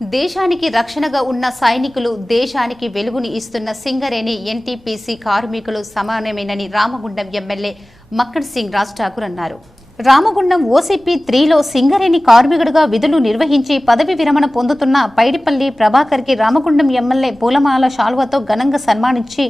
దేశానికి రక్షణగా ఉన్న సైనికులు దేశానికి వెలుగుని ఇస్తున్న సింగరేణి ఎన్టీపీసీ కార్మికులు సమానమేనని రామగుండం ఎమ్మెల్యే మక్కడ్ సింగ్ రాజ్ ఠాకూర్ అన్నారు. రామగుండం ఓసీపీ త్రీలో సింగరేణి కార్మికుడిగా విధులు నిర్వహించి పదవి విరమణ పొందుతున్న పైడిపల్లి ప్రభాకర్కి రామగుండం ఎమ్మెల్యే పూలమాల శాల్వతో ఘనంగా సన్మానించి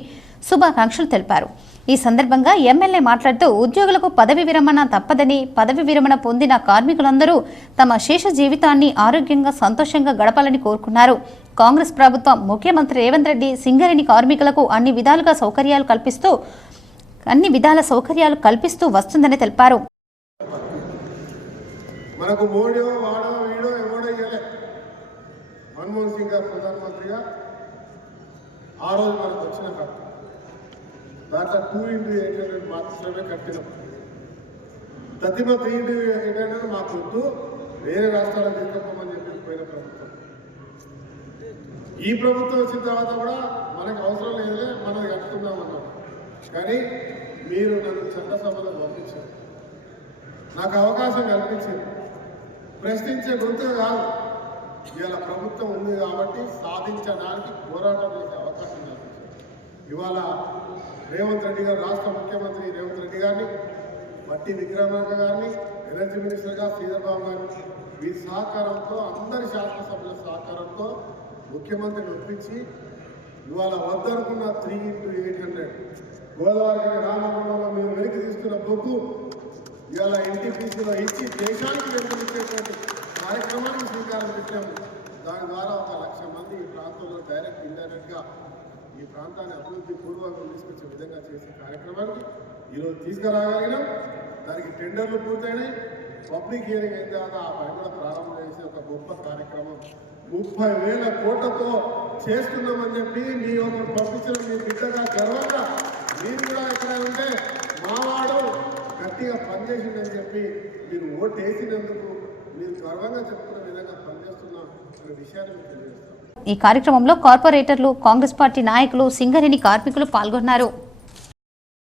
శుభాకాంక్షలు తెలిపారు. ఈ సందర్భంగా ఎమ్మెల్యే మాట్లాడుతూ ఉద్యోగులకు పదవి విరమణ తప్పదని పదవి విరమణ పొందిన కార్మికులందరూ తమ శేష జీవితాన్ని ఆరోగ్యంగా సంతోషంగా గడపాలని కోరుకున్నారు. కాంగ్రెస్ ప్రభుత్వం ముఖ్యమంత్రి రేవంత్ రెడ్డి సింగరేణి కార్మికులకు అన్ని విధాలుగా సౌకర్యాలు కల్పిస్తూ అన్ని విధాల సౌకర్యాలు కల్పిస్తూ వస్తుందని తెలిపారు. మనకు వాడో వీడో ఎవడో ఇవ్వలే మన్మోహన్ సింగ్ గారు ప్రధానమంత్రిగా ఆ రోజు మనకు వచ్చిన దాంట్లో టూ ఇంటూ ఎయిట్ హండ్రెడ్ మాత్రమే కట్టినాం. ప్రతిమ త్రీ ఇంటూ ఎయిట్ హండ్రెడ్ మాకు వద్దు వేరే రాష్ట్రాలకు తీసుకోమని చెప్పి పోయిన ప్రభుత్వం. ఈ ప్రభుత్వం వచ్చిన తర్వాత కూడా మనకు అవసరం లేదులే మనది కట్టుకుందాం అన్నాం. కానీ మీరు నన్ను చట్టసభలో పంపించారు. నాకు అవకాశం కల్పించింది ప్రశ్నించే గుర్తు కాదు ఇవాళ ప్రభుత్వం ఉంది కాబట్టి సాధించడానికి పోరాటం చేసే అవకాశం కల్పించింది ఇవాళ రేవంత్ రెడ్డి గారు రాష్ట్ర ముఖ్యమంత్రి రేవంత్ రెడ్డి గారిని మట్టి విక్రమార్క గారిని ఎనర్జీ మినిస్టర్గా శ్రీధర్బాబు గారిని వీరి సహకారంతో అందరి శాసనసభ్యుల సహకారంతో ముఖ్యమంత్రిని ఒప్పించి ఇవాళ వద్దనుకున్న three into eight hundred Godavari రామగుండంలో మీరు వెనక్కి తీస్తున్న బొగ్గు ఇవాళ ఎన్టీపీసీలో ఇచ్చి దేశానికి వెలుగునిచ్చేటువంటి కార్యక్రమానికి శ్రీకారం చుట్టాము. దాని ద్వారా ఒక లక్ష మంది ఈ ప్రాంతంలో డైరెక్ట్ ఇండైరెక్ట్గా ఈ ప్రాంతాన్ని అభివృద్ధి పూర్వకం తీసుకొచ్చే విధంగా చేసే కార్యక్రమాన్ని ఈరోజు తీసుకురాగలిగినాం. దానికి టెండర్లు పూర్తయినాయి. పబ్లిక్ హియరింగ్ అయిన తర్వాత ఆ పని కూడా ప్రారంభం చేసే ఒక గొప్ప కార్యక్రమం. ముప్పై వేల కోట్లతో చేస్తున్నామని చెప్పి మీ ఒకరు పంపించిన మీ బిడ్డగా గర్వంగా మీరు కూడా ఎక్కడ ఉంటే మావాడు గట్టిగా పనిచేసిందని చెప్పి మీరు ఓటు వేసినందుకు మీరు గర్వంగా చెప్పుకునే ఈ కార్యక్రమంలో కార్పొరేటర్లు కాంగ్రెస్ పార్టీ నాయకులు సింగరేణి కార్మికులు పాల్గొన్నారు.